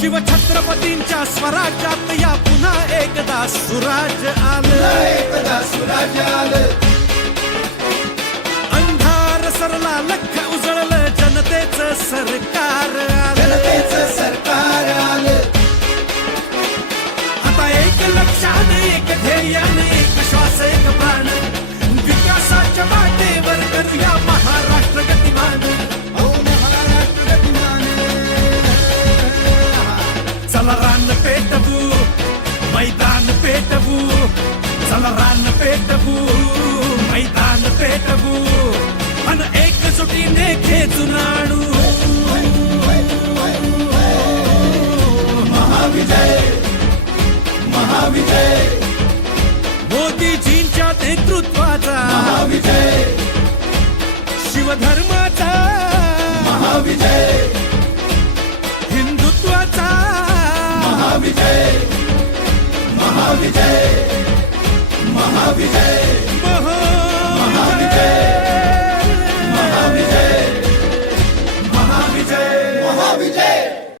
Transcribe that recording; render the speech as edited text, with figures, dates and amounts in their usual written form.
शिवछत्रपतींच्या स्वराज्यात या पुन्हा एकदा सुराज्य आलं, एकदा सुराज्य आलं. अंधार सरला लख उजळलं, जनतेचं सरकार आलं, जनतेचं सरकार आलं. आता एक लक्षात एक ध्येयाने एक श्वास एक प्राण, विकासाच्या वाटेवर करूया महाराष्ट्र गतिमान. हो महाराष्ट्र गतिमान. चला रान पेटवू, मैदान पेटवू, चला रान पेटवू, मैदान पेटवू, अन एकजुटीने खेचून आणू महाविजय, महाविजय, मोदीजींच्या नेतृत्वाचा महाविजय, शिवधर्माचा महाविजय, हिंदुत्वाचा महाविजय, महाविजय, महाविजय, महाविजय. महाविजय.